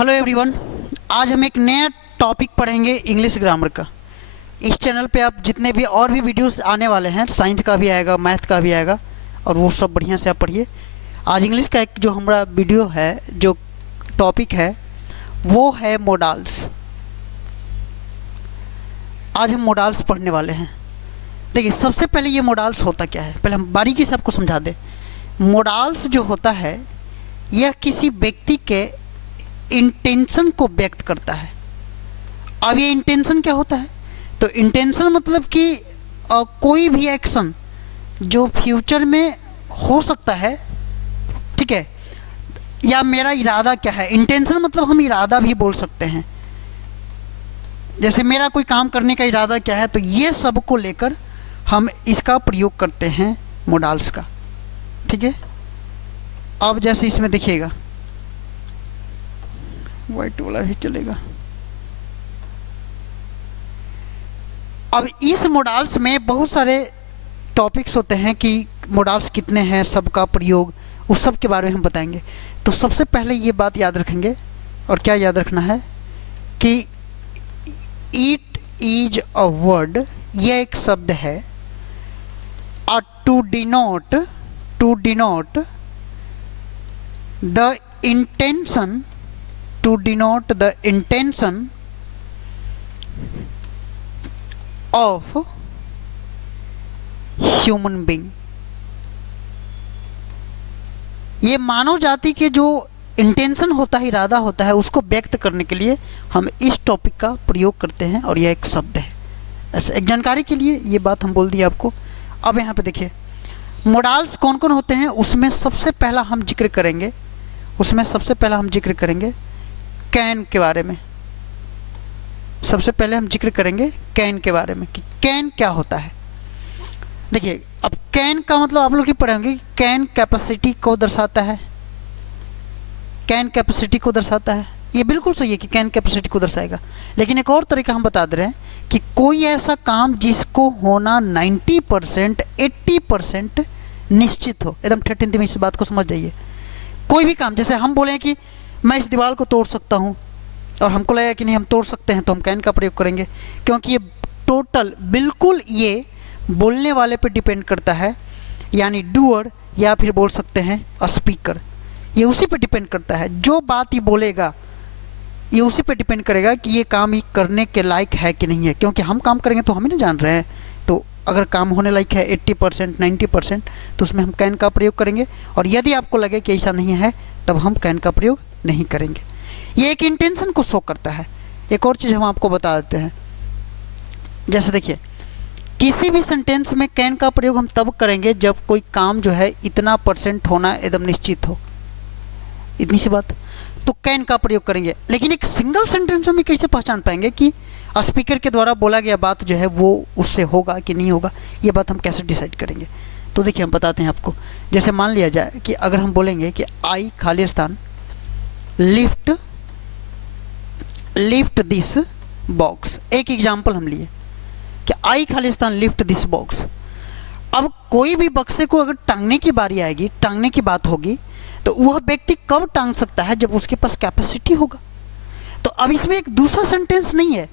Hello everyone, आज हम एक नया टॉपिक पढ़ेंगे इंग्लिश ग्रामर का। इस चैनल पे आप जितने भी और भी वीडियोस आने वाले हैं, साइंस का भी आएगा, मैथ का भी आएगा, और वो सब बढ़िया से आप पढ़िए। आज इंग्लिश का एक जो हमारा वीडियो है, जो टॉपिक है वो है मोडाल्स। आज हम मोडाल्स पढ़ने वाले हैं। देखिए, सबसे पहले ये मोडाल्स होता क्या है, पहले हम बारीकी से आपको समझा दें। मोडाल्स जो होता है यह किसी व्यक्ति के इंटेंशन को व्यक्त करता है। अब ये इंटेंशन क्या होता है, तो इंटेंशन मतलब कि कोई भी एक्शन जो फ्यूचर में हो सकता है, ठीक है, या मेरा इरादा क्या है। इंटेंशन मतलब हम इरादा भी बोल सकते हैं, जैसे मेरा कोई काम करने का इरादा क्या है, तो ये सब को लेकर हम इसका प्रयोग करते हैं मोडाल्स का, ठीक है। अब जैसे इसमें देखिएगा, वाइट वाला भी चलेगा। अब इस मोडाल्स में बहुत सारे टॉपिक्स होते हैं कि मोडाल्स कितने हैं, सबका प्रयोग, उस सब के बारे में हम बताएंगे। तो सबसे पहले ये बात याद रखेंगे, और क्या याद रखना है कि इट इज अ वर्ड, यह एक शब्द है। To denote the intention, to denote the intention of human being। ये मानव जाति के जो इंटेंशन होता है, इरादा होता है, उसको व्यक्त करने के लिए हम इस टॉपिक का प्रयोग करते हैं, और यह एक शब्द है। ऐसे एक जानकारी के लिए ये बात हम बोल दिए आपको। अब यहाँ पे देखिए मोडाल्स कौन कौन होते हैं, उसमें सबसे पहला हम जिक्र करेंगे कैन के बारे में। सबसे पहले हम जिक्र करेंगे कैन के बारे में कि कैन क्या होता है। देखिए, अब कैन का मतलब आप लोग ही पढ़ेंगे। कैन कैपेसिटी को दर्शाता है, कैन कैपेसिटी को दर्शाता है। ये बिल्कुल सही है कि कैन कैपेसिटी को दर्शाएगा, लेकिन एक और तरीका हम बता दे रहे हैं कि कोई ऐसा काम जिसको होना 90% 80% निश्चित हो। एकदम ठेठ में इस बात को समझ जाइए। कोई भी काम, जैसे हम बोले कि मैं इस दीवार को तोड़ सकता हूँ, और हमको लगेगा कि नहीं हम तोड़ सकते हैं, तो हम कैन का प्रयोग करेंगे, क्योंकि ये टोटल बिल्कुल ये बोलने वाले पे डिपेंड करता है, यानी डूअर, या फिर बोल सकते हैं स्पीकर। ये उसी पे डिपेंड करता है, जो बात ये बोलेगा ये उसी पे डिपेंड करेगा कि ये काम ही करने के लायक है कि नहीं है। क्योंकि हम काम करेंगे तो हम ही नहीं जान रहे हैं, तो अगर काम होने लायक है 80% 90%, तो उसमें हम कैन का प्रयोग करेंगे, और यदि आपको लगे कि ऐसा नहीं है, तब हम कैन का प्रयोग नहीं करेंगे। ये एक इंटेंशन को शो करता है। एक और चीज़ हम आपको बता देते हैं, जैसे देखिए, किसी भी सेंटेंस में कैन का प्रयोग हम तब करेंगे जब कोई काम जो है इतना % होना एकदम निश्चित हो, इतनी सी बात, तो कैन का प्रयोग करेंगे। लेकिन एक सिंगल सेंटेंस में कैसे पहचान पाएंगे कि स्पीकर के द्वारा बोला गया बात जो है वो उससे होगा कि नहीं होगा, ये बात हम कैसे डिसाइड करेंगे। तो देखिए, हम बताते हैं आपको। जैसे मान लिया जाए कि अगर हम बोलेंगे कि आई खाली स्थान लिफ्ट दिस बॉक्स, एक एग्जाम्पल हम लिए कि आई खाली स्थान लिफ्ट दिस बॉक्स। अब कोई भी बक्से को अगर टांगने की बारी आएगी, टांगने की बात होगी, तो वह व्यक्ति कब टांग सकता है, जब उसके पास कैपेसिटी होगा। तो अब इसमें एक दूसरा सेंटेंस नहीं है।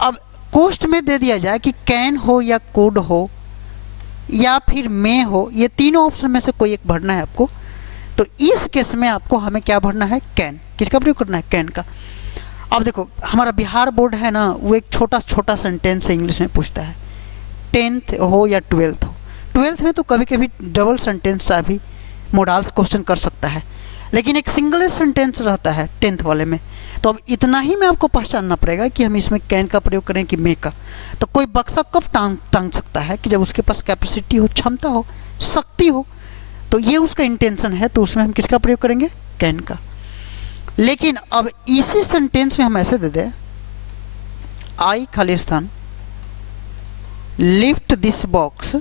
अब कोष्ट में दे दिया जाए कि कैन हो या कुड हो या फिर मे हो, ये तीनों ऑप्शन में से कोई एक भरना है आपको। तो इस केस में आपको हमें क्या भरना है, कैन। किसका प्रयोग करना है, कैन का। अब देखो, हमारा बिहार बोर्ड है ना, वो एक छोटा छोटा सेंटेंस से इंग्लिश में पूछता है, 10th हो या 12th हो। 12th में तो कभी कभी डबल सेंटेंस सा भी मोडाल्स क्वेश्चन कर सकता है, लेकिन एक सिंगल सेंटेंस रहता है 10th वाले में। तो अब इतना ही में आपको पहचानना पड़ेगा कि हम इसमें कैन का प्रयोग करें कि मे का। तो कोई बक्सा कब टांग सकता है, कि जब उसके पास कैपेसिटी हो, क्षमता हो, शक्ति हो। तो ये उसका इंटेंशन है, तो उसमें हम किसका प्रयोग करेंगे, कैन का। लेकिन अब इसी सेंटेंस में हम ऐसे दे दें, आई खाली स्थान lift this box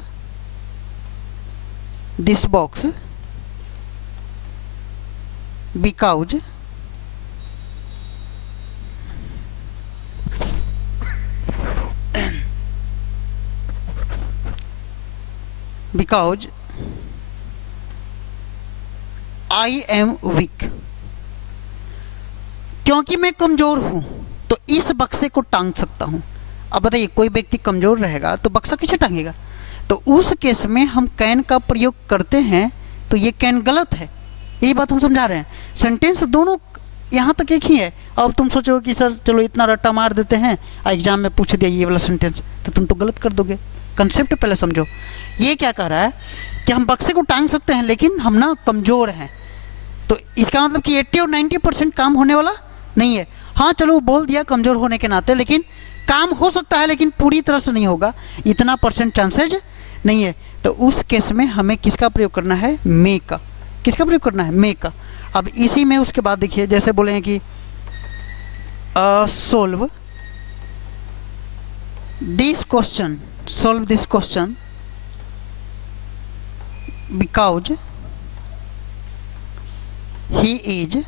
because I am weak। क्योंकि मैं कमज़ोर हूँ तो इस बक्से को टांग सकता हूँ। अब बताइए, कोई व्यक्ति कमज़ोर रहेगा तो बक्सा किसे टांगेगा? तो उस केस में हम कैन का प्रयोग करते हैं, तो ये कैन गलत है। यही बात हम समझा रहे हैं। सेंटेंस दोनों यहाँ तक एक ही है। अब तुम सोचो कि सर चलो इतना रट्टा मार देते हैं, एग्जाम में पूछ दिया ये वाला सेंटेंस, तो तुम तो गलत कर दोगे। कंसेप्ट पहले समझो। ये क्या कह रहा है कि हम बक्से को टांग सकते हैं लेकिन हम ना कमज़ोर हैं, तो इसका मतलब कि 80 और 90% काम होने वाला नहीं है। हाँ चलो बोल दिया कमज़ोर होने के नाते, लेकिन काम हो सकता है लेकिन पूरी तरह से नहीं होगा, इतना % चांसेज नहीं है। तो उस केस में हमें किसका प्रयोग करना है? मे का। किसका प्रयोग करना है? मे का। अब इसी में उसके बाद देखिए, जैसे बोले हैं कि solve this question, solve this question because he is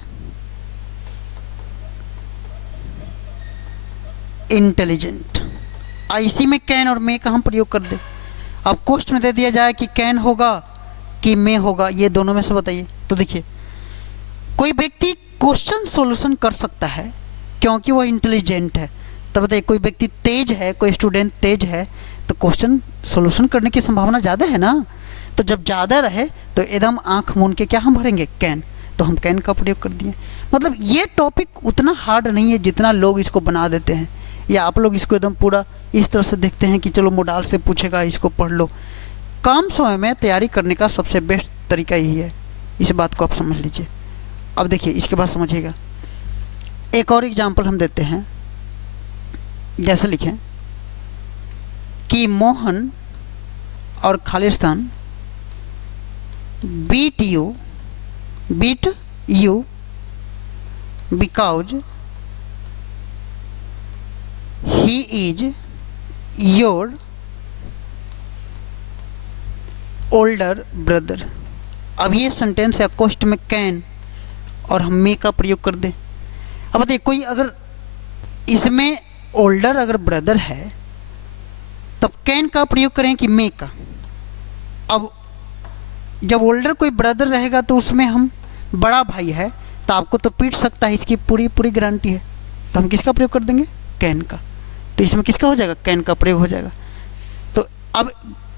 intelligent. इसी में कैन और मे का हम प्रयोग कर दें। अब क्वेश्चन में दे दिया जाए कि कैन होगा कि मे होगा, ये दोनों में से बताइए। तो देखिए, कोई व्यक्ति क्वेश्चन सॉल्यूशन कर सकता है क्योंकि वह इंटेलिजेंट है। तो बताइए, कोई व्यक्ति तेज है, कोई स्टूडेंट तेज है, तो क्वेश्चन सॉल्यूशन करने की संभावना ज़्यादा है ना। तो जब ज़्यादा रहे तो एकदम आंख मूंद के क्या हम भरेंगे? कैन। तो हम कैन का प्रयोग कर दिए। मतलब ये टॉपिक उतना हार्ड नहीं है जितना लोग इसको बना देते हैं, या आप लोग इसको एकदम पूरा इस तरह से देखते हैं कि चलो मोडाल से पूछेगा इसको पढ़ लो। कम समय में तैयारी करने का सबसे बेस्ट तरीका यही है। इस बात को आप समझ लीजिए। अब देखिए, इसके बाद समझिएगा। एक और एग्जाम्पल हम देते हैं। जैसे लिखें कि मोहन और खालिस्तान beat you because he is your older brother. अब ये सेंटेंस है क्वेश्चन में कैन और हम मे का प्रयोग कर दें। अब बताइए, कोई अगर इसमें ओल्डर अगर ब्रदर है तब कैन का प्रयोग करें कि मे का? अब जब ओल्डर कोई ब्रदर रहेगा तो उसमें हम बड़ा भाई है तो आपको तो पीट सकता है, इसकी पूरी गारंटी है। तो हम किसका प्रयोग कर देंगे? कैन का। तो इसमें किसका हो जाएगा? कैन का प्रयोग हो जाएगा। तो अब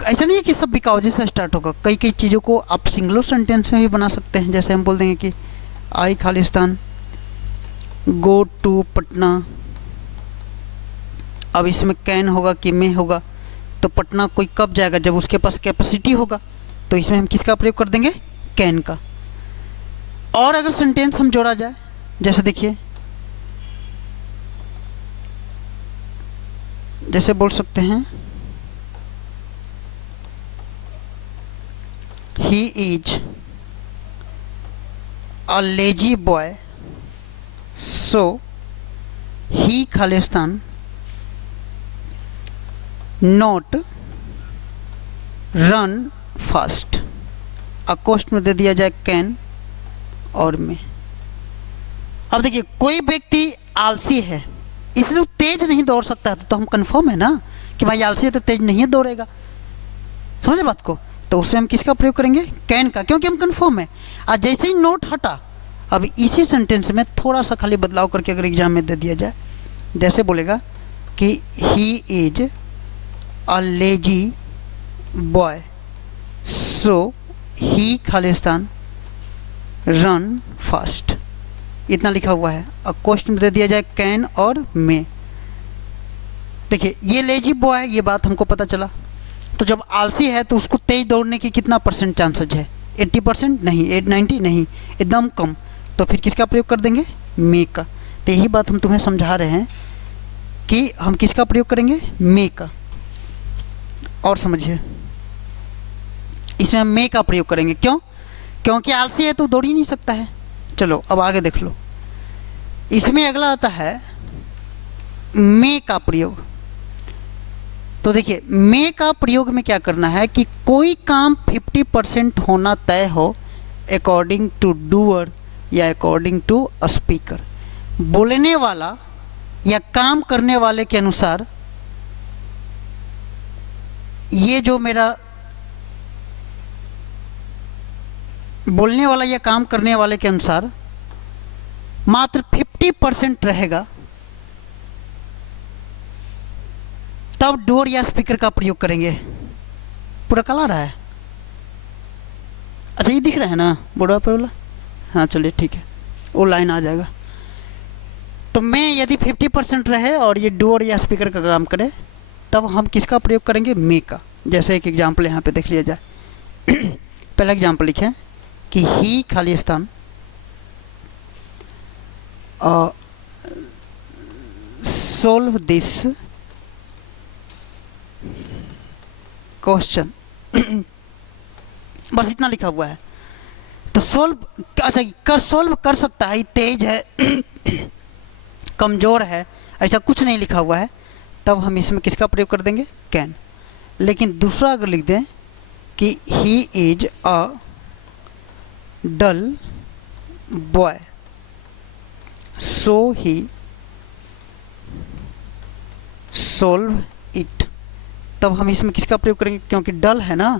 ऐसा नहीं है कि सब बिकॉज से स्टार्ट होगा। कई चीज़ों को आप सिंगुलर सेंटेंस में भी बना सकते हैं। जैसे हम बोल देंगे कि आई खालिस्तान गो टू पटना। अब इसमें कैन होगा कि मे होगा? तो पटना कोई कब जाएगा? जब उसके पास कैपेसिटी होगा। तो इसमें हम किसका प्रयोग कर देंगे? कैन का। और अगर सेंटेंस हम जोड़ा जाए, जैसे देखिए, जैसे बोल सकते हैं ही is a lazy boy so he Khalistan not run fast. Question में दे दिया जाए कैन और में। अब देखिए, कोई व्यक्ति आलसी है इसलिए वो तेज नहीं दौड़ सकता है, तो हम कंफर्म है ना कि भाई आलसी है तो तेज नहीं दौड़ेगा। समझे बात को? तो उसमें हम किसका प्रयोग करेंगे? कैन का, क्योंकि हम कंफर्म है। आज जैसे ही नोट हटा, अब इसी सेंटेंस में थोड़ा सा खाली बदलाव करके अगर एग्जाम में दे दिया जाए, जैसे बोलेगा कि he is a lazy boy so he Khalistan run fast. इतना लिखा हुआ है। अब क्वेश्चन दे दिया जाए कैन और मे। देखिए, ये लेजी बॉय है, ये बात हमको पता चला। तो जब आलसी है तो उसको तेज दौड़ने की कितना % चांसेज है? 80% नहीं, 90 नहीं, एकदम कम। तो फिर किसका प्रयोग कर देंगे? मे का। तो यही बात हम तुम्हें समझा रहे हैं कि हम किसका प्रयोग करेंगे? मे का। और समझिए, इसमें हम मे का प्रयोग करेंगे। क्यों? क्योंकि आलसी है तो दौड़ ही नहीं सकता है। चलो अब आगे देख लो। इसमें अगला आता है मे का प्रयोग। तो देखिए, मे का प्रयोग में क्या करना है कि कोई काम 50% होना तय हो अकॉर्डिंग टू डूअर या अकॉर्डिंग टू स्पीकर। बोलने वाला या काम करने वाले के अनुसार ये जो मेरा बोलने वाला या काम करने वाले के अनुसार मात्र 50% रहेगा, तब डोर या स्पीकर का प्रयोग करेंगे। पूरा कल आ रहा है? अच्छा, ये दिख रहा है ना बोर्ड पे वाला? हाँ चलिए ठीक है, वो लाइन आ जाएगा। तो मैं यदि 50% रहे और ये डोर या स्पीकर का काम करे, तब हम किसका प्रयोग करेंगे? मे का। जैसे एक एग्जाम्पल यहाँ पे देख लिया जाए। पहला एग्जाम्पल लिखें कि ही खाली स्थान सोल्व दिस क्वेश्चन। बस इतना लिखा हुआ है। तो सोल्व, अच्छा सोल्व कर सकता है, तेज है, कमज़ोर है, ऐसा कुछ नहीं लिखा हुआ है, तब हम इसमें किसका प्रयोग कर देंगे? कैन। लेकिन दूसरा अगर लिख दें कि he is a dull boy so he solve it, तब हम इसमें किसका प्रयोग करेंगे? क्योंकि डल है ना,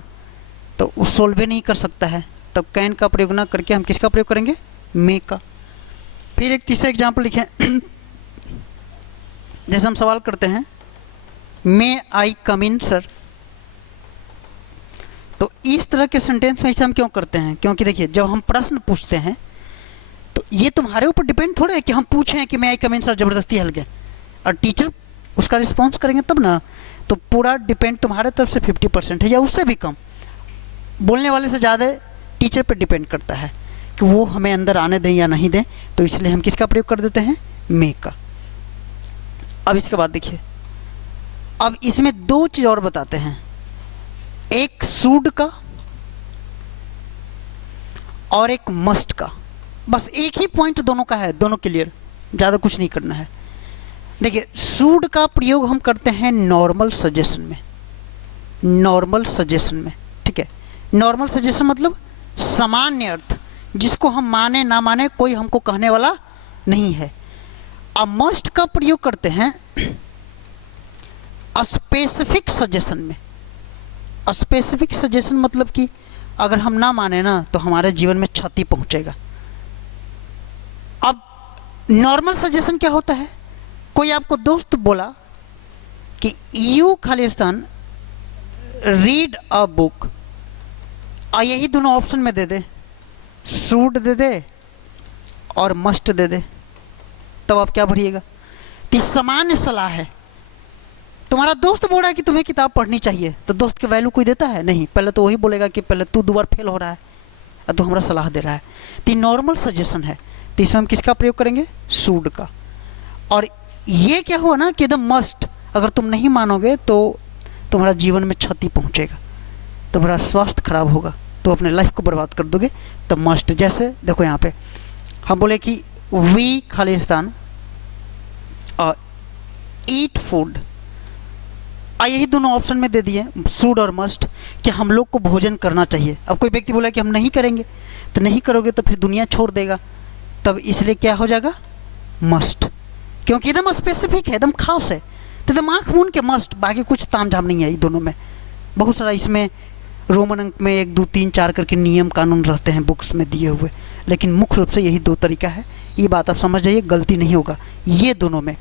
तो वो सोल्व भी नहीं कर सकता है, तब कैन का प्रयोग ना करके हम किसका प्रयोग करेंगे? मे का। फिर एक तीसरा एग्जाम्पल लिखें। जैसे हम सवाल करते हैं, मे आई कम इन सर। तो इस तरह के सेंटेंस में इसे हम क्यों करते हैं? क्योंकि देखिए, जब हम प्रश्न पूछते हैं तो ये तुम्हारे ऊपर डिपेंड थोड़ा है कि हम पूछें कि मे आई कम इन सर ज़बरदस्ती हल गए, और टीचर उसका रिस्पॉन्स करेंगे तब ना। तो पूरा डिपेंड तुम्हारे तरफ से 50% है या उससे भी कम, बोलने वाले से ज़्यादा टीचर पर डिपेंड करता है कि वो हमें अंदर आने दें या नहीं दें। तो इसलिए हम किसका प्रयोग कर देते हैं? मे का। अब इसके बाद देखिए, अब इसमें दो चीज़ और बताते हैं, एक शुड का और एक मस्ट का। बस एक ही पॉइंट दोनों का है, दोनों क्लियर, ज़्यादा कुछ नहीं करना है। देखिए, शुड का प्रयोग हम करते हैं नॉर्मल सजेशन में, नॉर्मल सजेशन में, ठीक है। नॉर्मल सजेशन मतलब सामान्य अर्थ, जिसको हम माने ना माने कोई हमको कहने वाला नहीं है। अब मस्ट का प्रयोग करते हैं स्पेसिफिक सजेशन में। स्पेसिफिक सजेशन मतलब कि अगर हम ना माने ना तो हमारे जीवन में क्षति पहुंचेगा। अब नॉर्मल सजेशन क्या होता है? कोई आपको दोस्त बोला कि यू खाली स्थान रीड अ बुक, और यही दोनों ऑप्शन में दे दे, शुड दे दे और मस्ट दे दे, तब आप क्या भरिएगा? तो सामान्य सलाह है। तुम्हारा दोस्त बोल रहा है कि तुम्हें किताब पढ़नी चाहिए, तो दोस्त की वैल्यू कोई देता है? नहीं। पहले तो वही बोलेगा कि पहले तू 2 बार फेल हो रहा है और तू हमारा सलाह दे रहा है। तो नॉर्मल सजेशन है, तो इसमें हम किसका प्रयोग करेंगे? शुड का। और ये क्या हुआ ना कि एकदम मस्ट, अगर तुम नहीं मानोगे तो तुम्हारा जीवन में क्षति पहुंचेगा, तुम्हारा स्वास्थ्य खराब होगा, तो अपने लाइफ को बर्बाद कर दोगे, तो मस्ट। जैसे देखो यहाँ पे हम बोले कि वी खाली स्थान ईट फूड, यही दोनों ऑप्शन में दे दिए, शुड और मस्ट, कि हम लोग को भोजन करना चाहिए। अब कोई व्यक्ति बोला कि हम नहीं करेंगे, तो नहीं करोगे तो फिर दुनिया छोड़ देगा, तब इसलिए क्या हो जाएगा? मस्ट, क्योंकि एकदम स्पेसिफिक है, एकदम खास है, तो एकदम आँख मूंद के मस्ट, बाकी कुछ तामझाम नहीं है। ये दोनों में बहुत सारा, इसमें रोमन अंक में 1 2 3 4 करके नियम कानून रहते हैं बुक्स में दिए हुए, लेकिन मुख्य रूप से यही 2 तरीका है। ये बात आप समझ जाइए, गलती नहीं होगा ये दोनों में,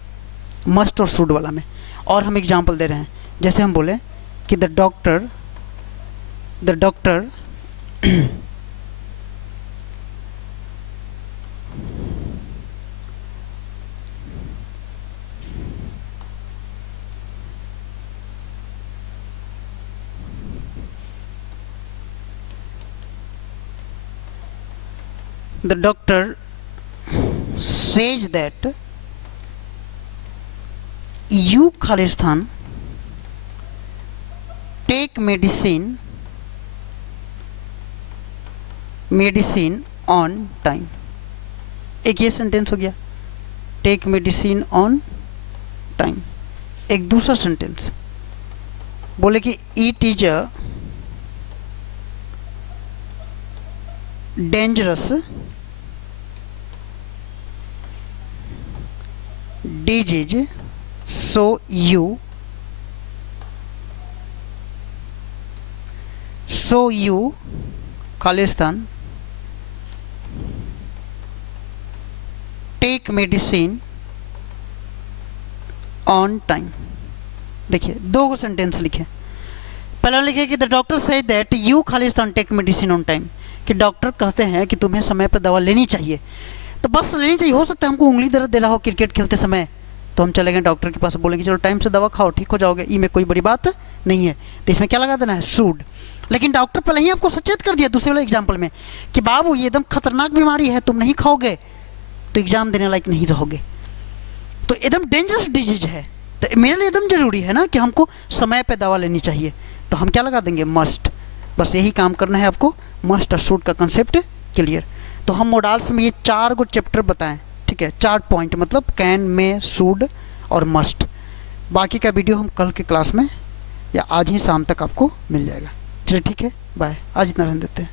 मस्ट और शुड वाला में। और हम एग्जाम्पल दे रहे हैं, जैसे हम बोले कि the doctor the doctor says that you Khalistan take medicine on time। एक ये सेंटेंस हो गया, टेक मेडिसिन ऑन टाइम। एक दूसरा सेंटेंस बोले कि it is a dangerous disease so you खालिस्तान टेक मेडिसिन ऑन टाइम। देखिए 2 सेंटेंस लिखे। पहला लिखे कि the doctor say that you खालिस्तान टेक मेडिसिन ऑन टाइम, कि डॉक्टर कहते हैं कि तुम्हें समय पर दवा लेनी चाहिए। तो बस लेनी चाहिए, हो सकता है हमको उंगली दर्द दे रहा हो क्रिकेट खेलते समय, तो हम चले गए डॉक्टर के पास, बोलेंगे चलो टाइम से दवा खाओ ठीक हो जाओगे, ये में कोई बड़ी बात नहीं है। तो इसमें क्या लगा देना है, शुड। लेकिन डॉक्टर पहले ही आपको सचेत कर दिया दूसरे वाले एग्जाम्पल में कि बाबू ये एकदम खतरनाक बीमारी है, तुम नहीं खाओगे तो एग्जाम देने लायक नहीं रहोगे, तो एकदम डेंजरस डिजीज है, तो मेरे लिए एकदम जरूरी है ना कि हमको समय पे दवा लेनी चाहिए। तो हम क्या लगा देंगे, मस्ट। बस यही काम करना है आपको, मस्ट और शुड का कंसेप्ट क्लियर। तो हम मोडाल्स में ये 4 गो चैप्टर बताएं, ठीक है, 4 पॉइंट, मतलब कैन, मे, शुड और मस्ट। बाकी का वीडियो हम कल के क्लास में या आज ही शाम तक आपको मिल जाएगा। चलिए ठीक है, बाय, आज इतना रहने देते हैं।